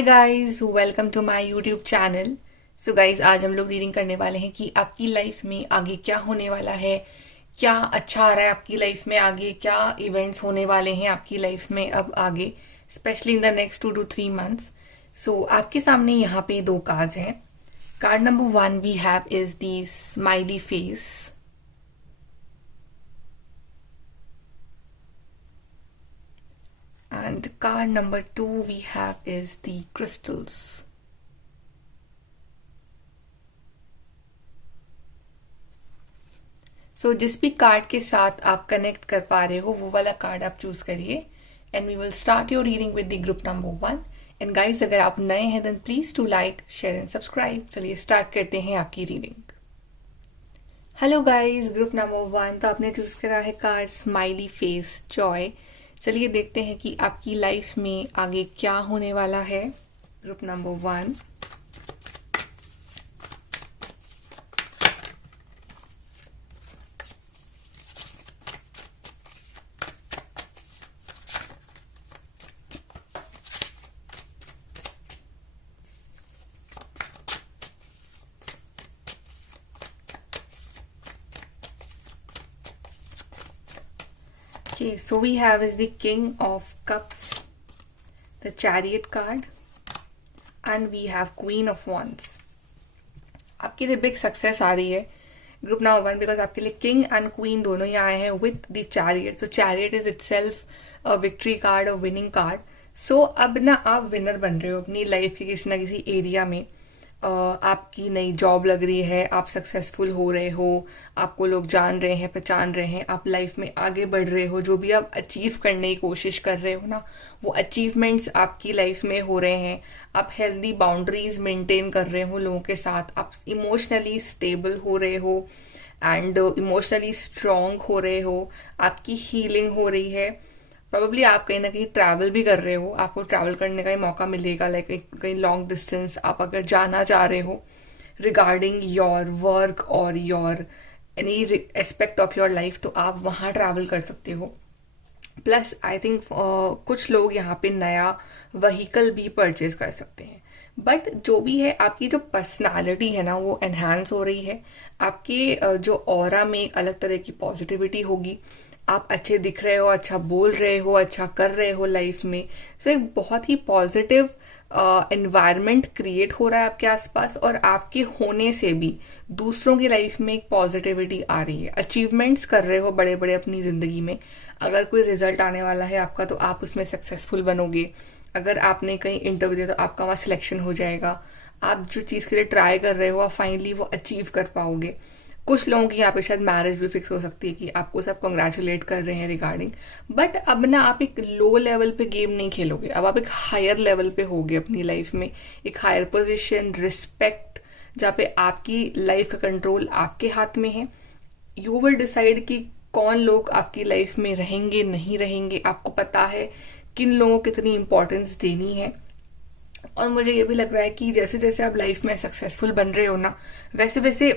Hi guys, welcome to my YouTube channel. So guys, आज हम लोग रीडिंग करने वाले हैं कि आपकी लाइफ में आगे क्या होने वाला है। क्या अच्छा आ रहा है आपकी लाइफ में आगे, क्या इवेंट्स होने वाले हैं आपकी लाइफ में अब आगे, specially in the next 2 to 3 months। So आपके सामने यहाँ पे दो कार्ड्स हैं। Card number 1 we have is the smiley face, and card number 2 we have is the crystals. So जिस भी कार्ड के साथ आप कनेक्ट कर पा रहे हो वो वाला कार्ड आप चूज करिए and we will start your reading with the group number 1। And guys, अगर आप नए हैं then please to like share and subscribe. चलिए स्टार्ट करते हैं आपकी reading. Hello guys, group number 1, तो आपने चूज करा है कार्ड स्माइली फेस जॉय। चलिए देखते हैं कि आपकी लाइफ में आगे क्या होने वाला है। Group number 1। Okay, so we have is the King of Cups, the Chariot card, and we have Queen of Wands. आपके लिए बिग सक्सेस आ रही है ग्रुप नंबर 1, बिकॉज आपके लिए किंग एंड क्वीन दोनों ही आए हैं with the chariot. So chariot is it self a victory card और विनिंग कार्ड। सो अब ना आप विनर बन रहे हो अपनी लाइफ के किसी ना किसी एरिया में। आपकी नई जॉब लग रही है, आप सक्सेसफुल हो रहे हो, आपको लोग जान रहे हैं, पहचान रहे हैं, आप लाइफ में आगे बढ़ रहे हो। जो भी आप अचीव करने की कोशिश कर रहे हो ना, वो अचीवमेंट्स आपकी लाइफ में हो रहे हैं। आप हेल्दी बाउंड्रीज मेंटेन कर रहे हो लोगों के साथ, आप इमोशनली स्टेबल हो रहे हो एंड इमोशनली स्ट्रॉन्ग हो रहे हो, आपकी हीलिंग हो रही है। प्रॉब्ली आप कहीं ना कहीं ट्रैवल भी कर रहे हो, आपको ट्रैवल करने का ही मौका मिलेगा। लाइक कहीं लॉन्ग डिस्टेंस आप अगर जाना चाह रहे हो रिगार्डिंग योर वर्क और your any aspect of your life, तो आप वहाँ ट्रैवल कर सकते हो। प्लस आई थिंक कुछ लोग यहाँ पे नया व्हीकल भी परचेज कर सकते हैं। बट जो भी है, आपकी जो पर्सनालिटी है ना वो एनहांस हो रही है। आपके जो ऑरा में एक अलग तरह की पॉजिटिविटी होगी। आप अच्छे दिख रहे हो, अच्छा बोल रहे हो, अच्छा कर रहे हो लाइफ में। सो एक बहुत ही पॉजिटिव एनवायरनमेंट क्रिएट हो रहा है आपके आसपास, और आपके होने से भी दूसरों की लाइफ में एक पॉजिटिविटी आ रही है। अचीवमेंट्स कर रहे हो बड़े बड़े अपनी ज़िंदगी में। अगर कोई रिजल्ट आने वाला है आपका तो आप उसमें सक्सेसफुल बनोगे। अगर आपने कहीं इंटरव्यू दिया तो आपका वहाँ सिलेक्शन हो जाएगा। आप जो चीज़ के लिए ट्राई कर रहे हो आप फाइनली वो अचीव कर पाओगे। कुछ लोगों की यहाँ पे शायद मैरिज भी फिक्स हो सकती है कि आपको सब कॉन्ग्रेचुलेट कर रहे हैं रिगार्डिंग। बट अब ना आप एक लो लेवल पे गेम नहीं खेलोगे, अब आप एक हायर लेवल पे होगे अपनी लाइफ में। एक हायर पोजीशन, रिस्पेक्ट, जहाँ पे आपकी लाइफ का कंट्रोल आपके हाथ में है। यू विल डिसाइड कि कौन लोग आपकी लाइफ में रहेंगे नहीं रहेंगे। आपको पता है किन लोगों को कितनी इंपॉर्टेंस देनी है। और मुझे ये भी लग रहा है कि जैसे जैसे आप लाइफ में सक्सेसफुल बन रहे हो ना, वैसे वैसे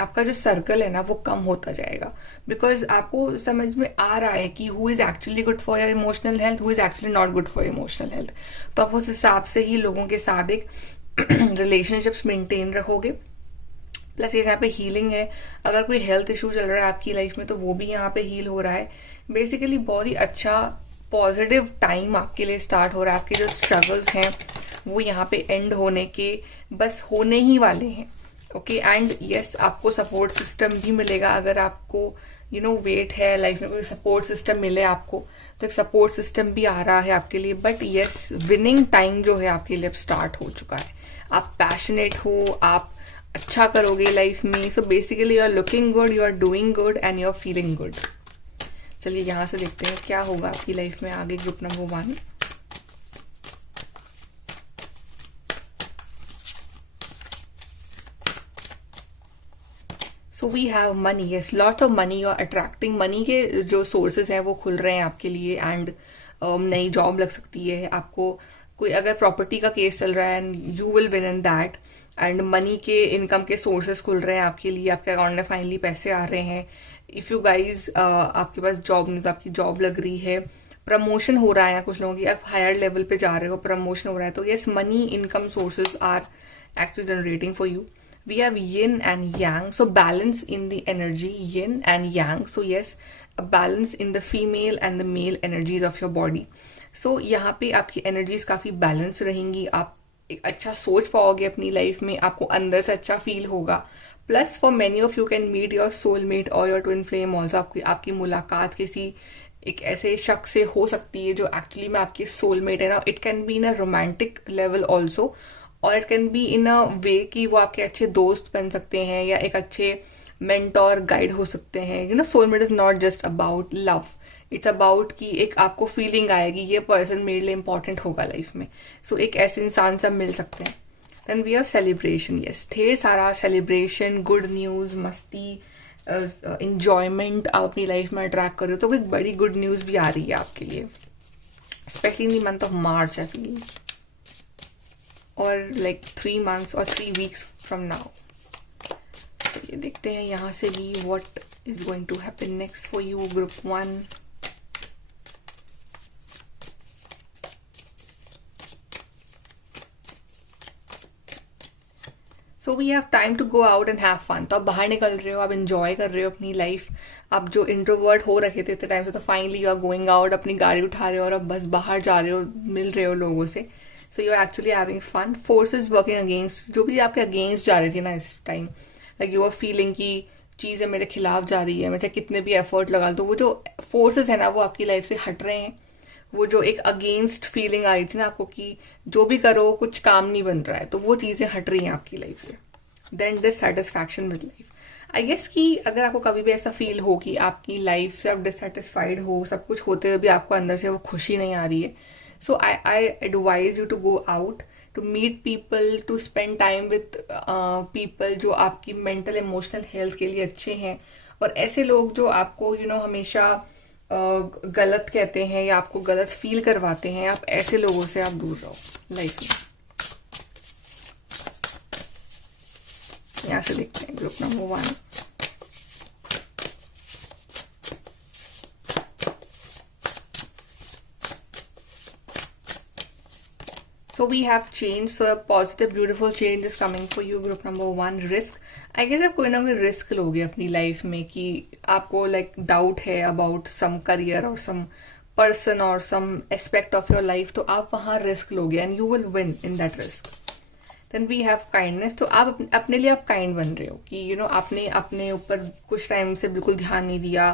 आपका जो सर्कल है ना वो कम होता जाएगा। बिकॉज आपको समझ में आ रहा है कि who is actually good for your emotional health, who is actually not good for emotional health. तो आप उस हिसाब से ही लोगों के साथ एक रिलेशनशिप्स मेंटेन रखोगे। प्लस ये यहाँ पे हीलिंग है। अगर कोई हेल्थ इशू चल रहा है आपकी लाइफ में तो वो भी यहाँ पे हील हो रहा है। बेसिकली बहुत ही अच्छा पॉजिटिव टाइम आपके लिए स्टार्ट हो रहा है। आपके जो स्ट्रगल्स हैं वो यहाँ पे एंड होने के बस होने ही वाले हैं। ओके, एंड यस, आपको सपोर्ट सिस्टम भी मिलेगा। अगर आपको वेट है लाइफ में, कोई सपोर्ट सिस्टम मिले आपको, तो एक सपोर्ट सिस्टम भी आ रहा है आपके लिए। बट यस, विनिंग टाइम जो है आपके लिए अब स्टार्ट हो चुका है। आप पैशनेट हो, आप अच्छा करोगे लाइफ में। So basically you are looking good, you are doing good and you are feeling good. चलिए यहाँ से देखते हैं क्या होगा आपकी लाइफ में आगे। Group number 1। So we have money, yes, lots of money. You are attracting money के जो सोर्सेज हैं वो खुल रहे हैं आपके लिए। एंड नई जॉब लग सकती है आपको। कोई अगर प्रॉपर्टी का केस चल रहा है and you will win in that. And money के इनकम के सोर्सेज खुल रहे हैं आपके लिए, आपके अकाउंट में फाइनली पैसे आ रहे हैं। इफ़ यू गाइज आपके पास जॉब नहीं तो आपकी जॉब लग रही है। प्रमोशन हो रहा है या कुछ लोगों की आप हायर लेवल पे जा रहे हो, प्रमोशन हो रहा है, तो yes money income sources are actually generating for you. We have yin and yang, so balance in the energy, yin and yang. So yes, a balance in the female and the male energies of your body. So यहाँ पे आपकी energies काफ़ी balance रहेंगी, आप एक अच्छा सोच पाओगे अपनी लाइफ में, आपको अंदर से अच्छा फील होगा. Plus for many of you can meet your soulmate और योर ट्विन फ्लेम ऑल्सो. आपकी मुलाकात किसी एक ऐसे शख्स से हो सकती है जो एक्चुअली में आपकी सोलमेट है ना. It can be in a romantic level also, और इट कैन बी इन अ वे कि वो आपके अच्छे दोस्त बन सकते हैं या एक अच्छे मेंटोर गाइड हो सकते हैं. You know, soulmate is not just about love, it's about कि एक आपको फीलिंग आएगी ये पर्सन मेरे लिए इंपॉर्टेंट होगा लाइफ में. सो एक ऐसे इंसान से मिल सकते हैं. Then we have celebration. Yes, ढेर सारा सेलिब्रेशन, गुड न्यूज़, मस्ती, इंजॉयमेंट आप अपनी लाइफ में अट्रैक्ट कर रहे हो. तो एक बड़ी गुड न्यूज़ भी आ रही है आपके लिए, specially in the month of March I feel, और लाइक 3 months और 3 weeks फ्रॉम नाउ. तो ये देखते हैं यहाँ से भी what is going to happen next for you group 1. So we have time to go out and have fun. तो आप बाहर निकल रहे हो, आप इंजॉय कर रहे हो अपनी लाइफ. आप जो इंट्रोवर्ट हो रखे थे इतने टाइम से, तो finally you are going out, अपनी गाड़ी उठा रहे हो और अब बस बाहर जा रहे हो, मिल रहे हो लोगों से. So you are actually having fun. Forces working against, जो भी आपके अगेंस्ट जा रही थी ना इस time, like you are feeling कि चीज़ें मेरे खिलाफ जा रही है, मैं चाहे कितने भी एफर्ट लगा दूँ, वो जो फोर्सेज है ना वो आपकी लाइफ से हट रहे हैं. वो जो एक अगेंस्ट फीलिंग आ रही थी ना आपको कि जो भी करो कुछ काम नहीं बन रहा है, तो वो चीज़ें हट रही हैं आपकी लाइफ से. Then dissatisfaction with life. I guess कि अगर आपको कभी भी ऐसा फील हो कि आपकी लाइफ से आप डिससेटिस्फाइड हो, सब कुछ होते हुए भी आपको अंदर से वो खुशी नहीं आ रही है, so I advise you to go out, to meet people, to spend time with people जो आपकी मेंटल इमोशनल हेल्थ के लिए अच्छे हैं. और ऐसे लोग जो आपको हमेशा गलत कहते हैं या आपको गलत फील करवाते हैं, आप ऐसे लोगों से आप दूर रहो लाइफ में. यहाँ से देखते हैं group number 1. So we have change, so a positive beautiful change is coming for you group number 1. risk, I guess आप कोई ना कोई रिस्क लोगे अपनी लाइफ में कि आपको लाइक डाउट है अबाउट सम करियर और सम पर्सन और some aspect of your life, तो आप वहाँ रिस्क लोगे and you will win in that risk. Then we have kindness. तो आप अपने लिए आप काइंड बन रहे हो कि आपने अपने ऊपर कुछ टाइम से बिल्कुल ध्यान नहीं दिया,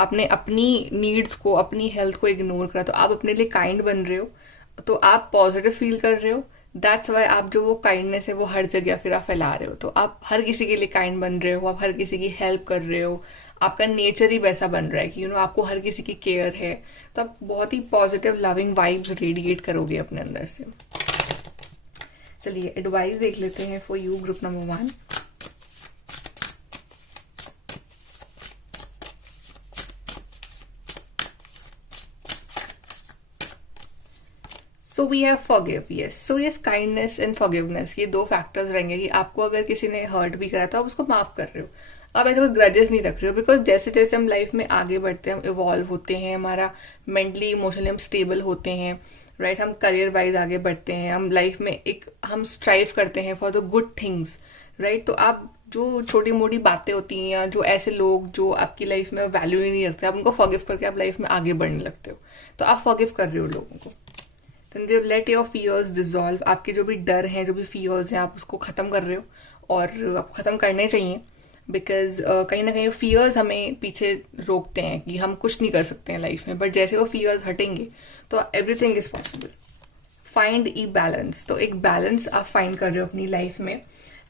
आपने अपनी नीड्स को, अपनी हेल्थ को इग्नोर करा, तो आप अपने लिए काइंड बन रहे हो, तो आप पॉजिटिव फील कर रहे हो. दैट्स वाई आप जो वो काइंडनेस है वो हर जगह फिर आप फैला रहे हो. तो आप हर किसी के लिए काइंड बन रहे हो, आप हर किसी की हेल्प कर रहे हो, आपका नेचर ही वैसा बन रहा है कि आपको हर किसी की केयर है. तो आप बहुत ही पॉजिटिव लविंग वाइब्स रेडिएट करोगे अपने अंदर से. चलिए एडवाइस देख लेते हैं for you group number 1. So we have forgive. Yes, so yes, kindness and forgiveness, ये 2 फैक्टर्स रहेंगे कि आपको अगर किसी ने हर्ट भी करा तो आप उसको माफ़ कर रहे हो, आप ऐसे कोई ग्रजेस नहीं रख रहे हो. बिकॉज जैसे जैसे हम लाइफ में आगे बढ़ते हैं, हम इवॉल्व होते हैं, हमारा मेंटली इमोशनली हम स्टेबल होते हैं, राइट. हम करियर वाइज आगे बढ़ते हैं, हम लाइफ में हम स्ट्राइव करते हैं for the good things, right. तो आप जो छोटी मोटी बातें होती हैं या जो ऐसे लोग जो आपकी लाइफ में वैल्यू ही नहीं रखते, आप उनको फॉरगिव करके आप लाइफ में आगे बढ़ने लगते हो. तो आप फॉरगिव कर रहे हो लोगों को. Then we let your fears dissolve. आपके जो भी डर हैं, जो भी फियर्स हैं, आप उसको ख़त्म कर रहे हो, और आपको ख़त्म करने चाहिए. बिकॉज कहीं ना कहीं फियर्स हमें पीछे रोकते हैं कि हम कुछ नहीं कर सकते हैं लाइफ में, बट जैसे वो फियर्स हटेंगे तो everything is possible. Find E balance. तो एक बैलेंस आप फाइंड कर रहे हो अपनी लाइफ में,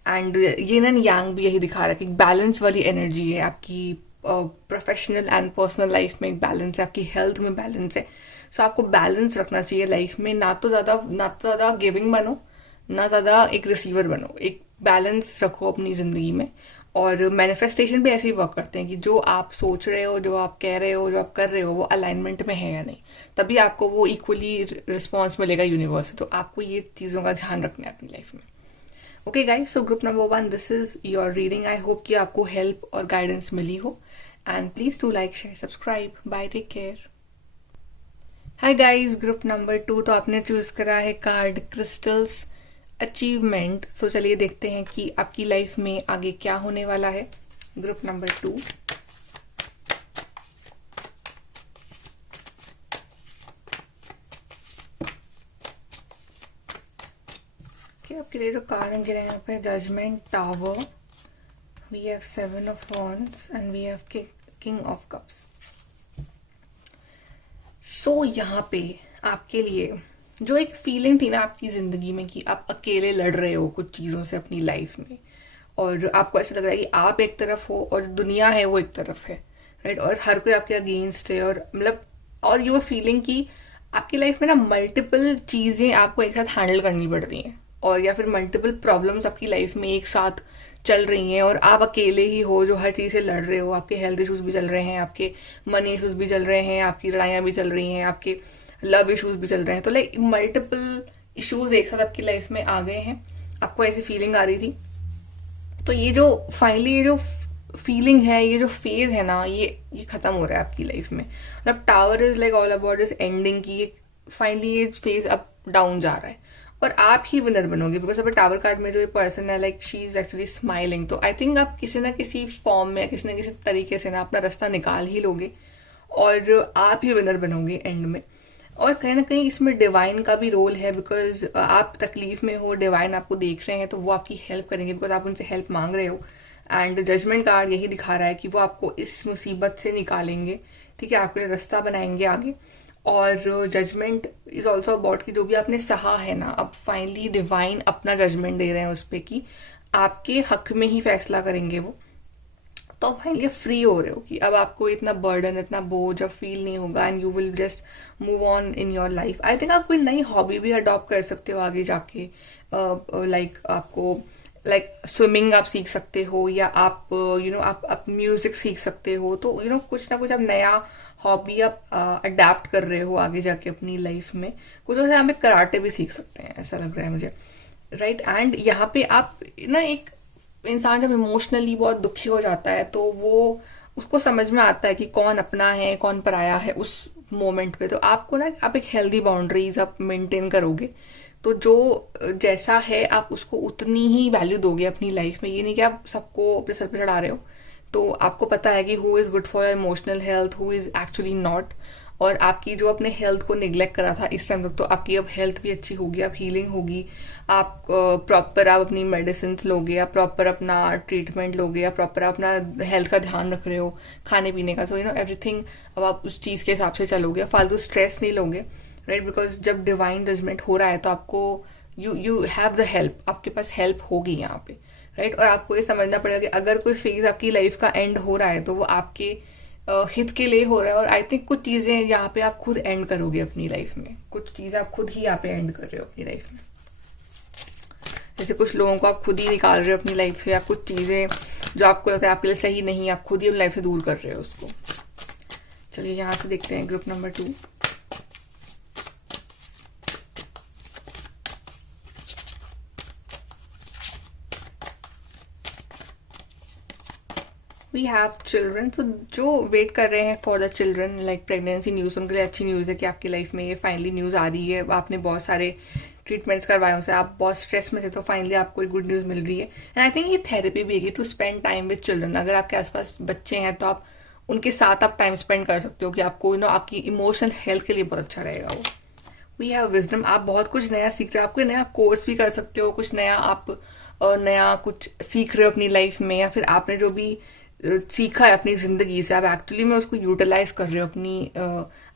एंड यिन एंड यांग भी यही दिखा रहा है कि बैलेंस वाली एनर्जी है आपकी. प्रोफेशनल एंड पर्सनल लाइफ में एक बैलेंस है, आपकी हेल्थ में बैलेंस है. सो आपको बैलेंस रखना चाहिए लाइफ में, ना तो ज़्यादा गिविंग बनो, ना ज़्यादा एक रिसीवर बनो. एक बैलेंस रखो अपनी ज़िंदगी में. और मैनिफेस्टेशन भी ऐसे ही वर्क करते हैं कि जो आप सोच रहे हो, जो आप कह रहे हो, जो आप कर रहे हो, वो अलाइनमेंट में है या नहीं, तभी आपको वो इक्वली रिस्पॉन्स मिलेगा यूनिवर्स से. तो आपको ये चीज़ों का ध्यान रखना है अपनी लाइफ में. Okay guys, so group number 1, this is your reading. I hope कि आपको हेल्प और गाइडेंस मिली हो. And please do like, share, subscribe. Bye, take care. Hi guys, group number 2। तो आपने चूज़ करा है कार्ड क्रिस्टल्स अचीवमेंट। सो चलिए देखते हैं कि आपकी लाइफ में आगे क्या होने वाला है। Group number 2। आपके लिए जो कार्ड गिरे हैं यहाँ पे, judgement, tower, we have 7 of wands and we have king of cups. So यहाँ पे आपके लिए जो एक फीलिंग थी ना आपकी ज़िंदगी में कि आप अकेले लड़ रहे हो कुछ चीज़ों से अपनी लाइफ में, और आपको ऐसा लग रहा है कि आप एक तरफ हो और दुनिया है वो एक तरफ है, राइट, और हर कोई आपके अगेंस्ट है, और मतलब और यू फीलिंग कि आपकी लाइफ में ना मल्टीपल चीज़ें आपको एक साथ हैंडल करनी पड़ रही हैं, और या फिर मल्टीपल प्रॉब्लम्स आपकी लाइफ में एक साथ चल रही हैं, और आप अकेले ही हो जो हर चीज़ से लड़ रहे हो। आपके हेल्थ इश्यूज़ भी चल रहे हैं, आपके मनी इश्यूज़ भी चल रहे हैं, आपकी लड़ाइयाँ भी चल रही हैं, आपके लव इश्यूज़ भी चल रहे हैं। तो लाइक मल्टीपल इश्यूज़ एक साथ आपकी लाइफ में आ गए हैं, आपको ऐसी फीलिंग आ रही थी। तो ये जो फाइनली ये जो फीलिंग है, ये जो फेज है ना, ये खत्म हो रहा है आपकी लाइफ में। मतलब tower is like all about this ending की ये फाइनली ये फेज अप डाउन जा रहा है, और आप ही विनर बनोगे। बिकॉज अब टावर कार्ड में जो ये पर्सन है, like she is actually smiling. तो आई थिंक आप किसी ना किसी फॉर्म में, किसी ना किसी तरीके से ना अपना रास्ता निकाल ही लोगे, और आप ही विनर बनोगे एंड में। और कहीं ना कहीं इसमें डिवाइन का भी रोल है, बिकॉज आप तकलीफ में हो, डिवाइन आपको देख रहे हैं, तो वो आपकी हेल्प करेंगे बिकॉज आप उनसे हेल्प मांग रहे हो। एंड जजमेंट कार्ड यही दिखा रहा है कि वो आपको इस मुसीबत से निकालेंगे, ठीक है, आपके लिए रास्ता बनाएंगे आगे। और जजमेंट इज ऑल्सो अबाउट कि जो भी आपने सहा है ना, अब फाइनली डिवाइन अपना जजमेंट दे रहे हैं उस पर कि आपके हक में ही फैसला करेंगे वो। तो फाइनली फ्री हो रहे हो कि अब आपको इतना बर्डन, इतना बोझ अब फील नहीं होगा, and you will just move on in your life. I think आप कोई नई हॉबी भी अडॉप्ट कर सकते हो आगे जाके। लाइक आपको लाइक स्विमिंग आप सीख सकते हो, या आप आप म्यूजिक सीख सकते हो। तो कुछ ना कुछ आप नया हॉबी आप अडेप्ट कर रहे हो आगे जाके अपनी लाइफ में। कुछ जैसे आप कराटे भी सीख सकते हैं, ऐसा लग रहा है मुझे, राइट। एंड यहाँ पे आप ना एक इंसान जब इमोशनली बहुत दुखी हो जाता है, तो वो उसको समझ में आता है कि कौन अपना है कौन पराया है उस मोमेंट पे। तो आपको ना आप एक हेल्दी बाउंड्रीज आप मेंटेन करोगे, तो जो जैसा है आप उसको उतनी ही वैल्यू दोगे अपनी लाइफ में। ये नहीं कि आप सबको अपने सर पे चढ़ा रहे हो। तो आपको पता है कि who is good for your emotional health, who is actually not. और आपकी जो अपने हेल्थ को निग्लेक्ट करा था इस टाइम तक, तो आपकी अब हेल्थ भी अच्छी होगी, अब हीलिंग होगी, आप प्रॉपर आप अपनी मेडिसिन लोगे, आप प्रॉपर अपना ट्रीटमेंट लोगे, या प्रॉपर अपना हेल्थ का ध्यान रख रहे हो, खाने पीने का। सो एवरीथिंग अब आप उस चीज़ के हिसाब से चलोगे, फालतू स्ट्रेस नहीं लोगे, राइट। बिकॉज जब डिवाइन जजमेंट हो रहा है तो आपको यू हैव द हेल्प, आपके पास हेल्प होगी यहाँ पे, राइट। और आपको ये समझना पड़ेगा कि अगर कोई फेज आपकी लाइफ का एंड हो रहा है तो वो आपके हित के लिए हो रहा है। और आई थिंक कुछ चीज़ें यहाँ पे आप खुद एंड करोगे अपनी लाइफ में, कुछ चीज़ें आप खुद ही यहाँ पे एंड कर रहे हो अपनी लाइफ में। जैसे कुछ लोगों को आप खुद ही निकाल रहे हो अपनी लाइफ से, या कुछ चीज़ें जो आपको लगता है आपके लिए सही नहीं, आप खुद ही अपनी लाइफ से दूर कर रहे हो उसको। चलिए यहाँ से देखते हैं group number 2। We have children. So जो वेट कर रहे हैं for the children, like pregnancy news, उनके लिए अच्छी न्यूज़ है कि आपकी लाइफ में ये फाइनली न्यूज़ आ रही है। आपने बहुत सारे ट्रीटमेंट्स करवाए उनसे, आप बहुत स्ट्रेस में थे, तो फाइनली आपको एक गुड न्यूज़ मिल रही है। एंड आई थिंक ये थेरेपी भी है to spend time with children. अगर आपके आसपास बच्चे हैं तो आप उनके साथ आप टाइम स्पेंड कर सकते हो, कि आपको आपकी इमोशनल हेल्थ के लिए बहुत अच्छा रहेगा वो। We have wisdom. आप बहुत कुछ नया सीख रहे हो, आप कोई नया कोर्स भी कर सकते हो, कुछ नया आप नया कुछ सीख रहे हो अपनी लाइफ में, या फिर आपने जो भी सीखा है अपनी ज़िंदगी से, आप एक्चुअली में उसको यूटिलाइज कर रहे हो अपनी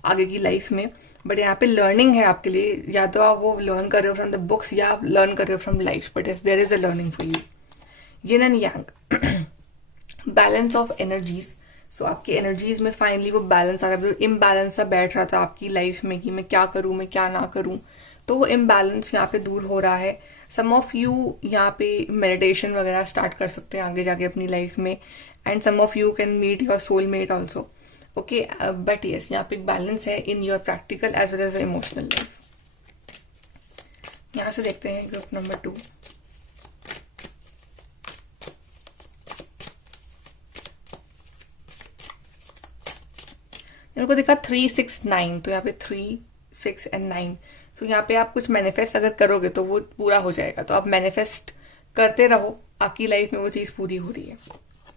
आगे की लाइफ में। बट यहाँ पे लर्निंग है आपके लिए, या तो आप वो लर्न कर रहे हो फ्रॉम द बुक्स, या आप लर्न कर रहे हो from life, but yes there is a learning for you. Yin and yang, balance of energies. So आपकी एनर्जीज में फाइनली वो बैलेंस आ रहा है। इम्बैलेंस सा बैठ रहा था आपकी लाइफ में कि मैं क्या करूँ मैं क्या ना करूँ, तो वो इम्बैलेंस यहाँ पे दूर हो रहा है। सम ऑफ यू यहाँ पे मेडिटेशन वगैरह स्टार्ट कर सकते हैं आगे जाके अपनी लाइफ में, and some of you can meet your soul mate also, okay. But yes, यहाँ पे एक बैलेंस है in your practical as well as emotional life. यहाँ से देखते हैं ग्रुप नंबर 2। मेरे को दिखा 3, 6, 9, तो यहाँ पे 3, 6 and 9. सो यहाँ पे आप कुछ मैनिफेस्ट अगर करोगे तो वो पूरा हो जाएगा. तो आप मैनिफेस्ट करते रहो, आपकी लाइफ में वो चीज़ पूरी हो रही है.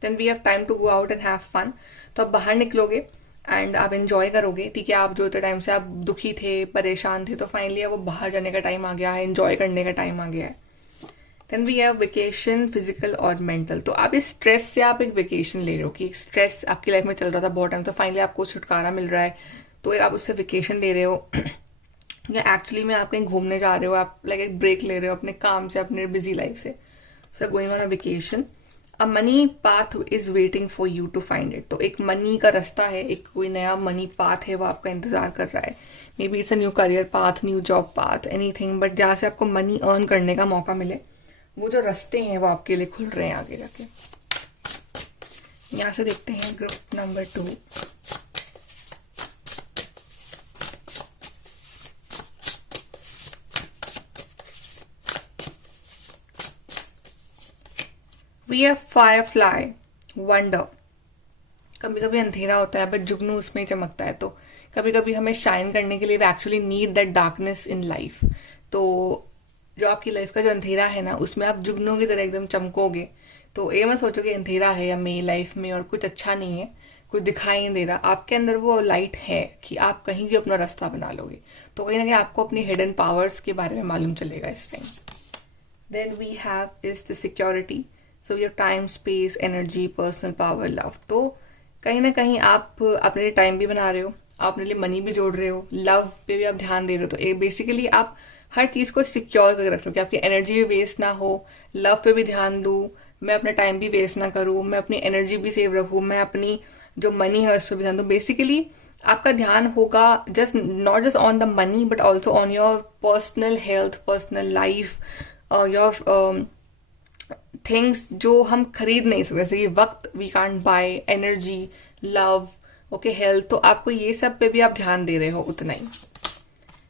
Then we have time to go out and have fun. तो आप बाहर निकलोगे एंड आप एंजॉय करोगे. ठीक है, आप जो इतने टाइम से आप दुखी थे, परेशान थे, तो फाइनली वो बाहर जाने का टाइम आ गया है, एंजॉय करने का टाइम आ गया है. Then we have vacation, physical और मेंटल. तो आप इस स्ट्रेस से आप एक वेकेशन ले रहे हो कि स्ट्रेस आपकी लाइफ में चल रहा था बहुत टाइम, तो फाइनली आपको छुटकारा मिल रहा है, तो आप उससे वेकेशन ले रहे हो. या एक्चुअली में आप कहीं घूमने जा रहे हो, आप लाइक एक ब्रेक ले रहे हो अपने काम से, अपने बिजी लाइफ से. So going on a vacation. A money path is waiting for you to find it. तो एक मनी का रास्ता है, एक कोई नया मनी पाथ है, वो आपका इंतजार कर रहा है. May be it's a new career path, new job path, anything, but जहाँ से आपको मनी अर्न करने का मौका मिले, वो जो रास्ते हैं वो आपके लिए खुल रहे हैं आगे जाके. यहाँ से देखते हैं group number 2. We have firefly, wonder. कभी कभी अंधेरा होता है बट जुगनू उसमें ही चमकता है. तो कभी कभी हमें शाइन करने के लिए we actually need that darkness in life. तो जो आपकी लाइफ का जो अंधेरा है ना, उसमें आप जुगनू की तरह एकदम चमकोगे. तो ये मत सोचो कि अंधेरा है या मेरी लाइफ में और कुछ अच्छा नहीं है, कुछ दिखाई नहीं दे रहा. आपके अंदर वो लाइट है कि आप कहीं भी अपना रास्ता बना लोगे. तो कहीं ना कहीं आपको अपनी हिडन पावर्स के बारे में मालूम चलेगा इस time. Then we have is the security. So your time, space, energy, personal power, love. तो कहीं ना कहीं आप अपने लिए टाइम भी बना रहे हो, आप अपने लिए मनी भी जोड़ रहे हो, लव पे भी आप ध्यान दे रहे हो. तो बेसिकली आप हर चीज़ को सिक्योर करके रख रहे हो कि आपकी एनर्जी भी वेस्ट ना हो, लव पे भी ध्यान दूँ, मैं अपना टाइम भी वेस्ट ना करूँ, मैं अपनी एनर्जी भी सेव रखूँ, मैं अपनी जो मनी है उस पर भी ध्यान दूँ. बेसिकली आपका ध्यान होगा just not just on the money but also on your personal health, personal life, your things जो हम खरीद नहीं सकते, जैसे कि वक्त we can't buy, energy, love, okay, health. तो आपको ये सब पे भी आप ध्यान दे रहे हो उतना ही.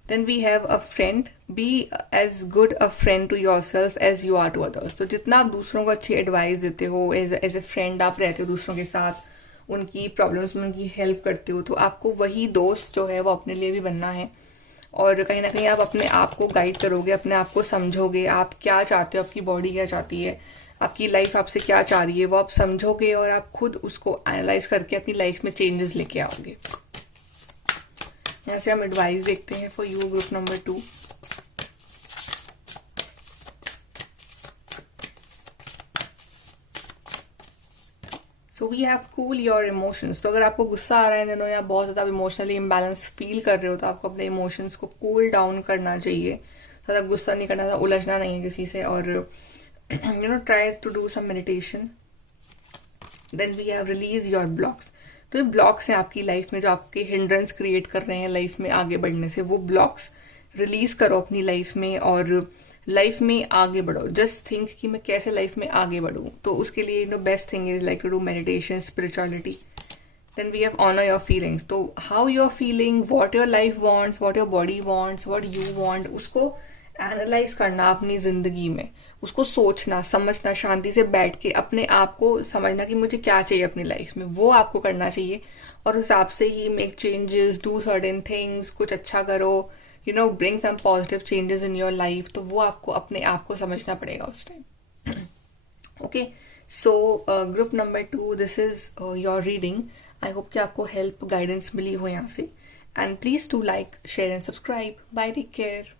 Then we have a friend. Be as good a friend to your self as you are to others. तो जितना आप दूसरों को अच्छी एडवाइस देते हो, एज ए फ्रेंड आप रहते हो दूसरों के साथ, उनकी प्रॉब्लम्स में उनकी हेल्प करते हो, तो आपको वही दोस्त जो है वो अपने लिए भी बनना है. और कहीं ना कहीं आप अपने आप को गाइड करोगे, अपने आप को समझोगे, आप क्या चाहते हो, आपकी बॉडी क्या चाहती है, आपकी लाइफ आपसे क्या चाह रही है, वो आप समझोगे और आप खुद उसको एनालाइज करके अपनी लाइफ में चेंजेस लेके आओगे. यहाँ से हम एडवाइस देखते हैं for you group number 2. So we have cool your emotions. तो अगर आपको गुस्सा आ रहा है दिनों या बहुत ज़्यादा इमोशनली इम्बैलेंस फील कर रहे हो, तो आपको अपने इमोशंस को कूल डाउन करना चाहिए. ज़्यादा गुस्सा नहीं करना, ज़्यादा उलझना नहीं है किसी से. और try to do some meditation. Then we have release your blocks. तो ये ब्लॉक्स हैं आपकी लाइफ में जो आपके हिंड्रेंस क्रिएट कर रहे हैं लाइफ में आगे बढ़ने से. वो ब्लॉक्स रिलीज करो अपनी लाइफ में और लाइफ में आगे बढ़ो. जस्ट थिंक कि मैं कैसे लाइफ में आगे बढ़ूँ. तो उसके लिए best thing is like to do meditation, spirituality. Then we have honour your feelings. तो how you are feeling, what your life wants, what your body wants, what you want, उसको एनालाइज करना अपनी ज़िंदगी में, उसको सोचना, समझना, शांति से बैठ के अपने आप को समझना कि मुझे क्या चाहिए अपनी लाइफ में, वो आपको करना चाहिए. और उस हिसाब से ही make changes, do certain things, कुछ अच्छा करो, bring some positive changes in your life. तो वो आपको अपने आप को समझना पड़ेगा उस time. Okay, so group number 2, this is your reading. I hope कि आपको हेल्प, गाइडेंस मिली हो यहाँ से. And please to like, share and subscribe. Bye, take care.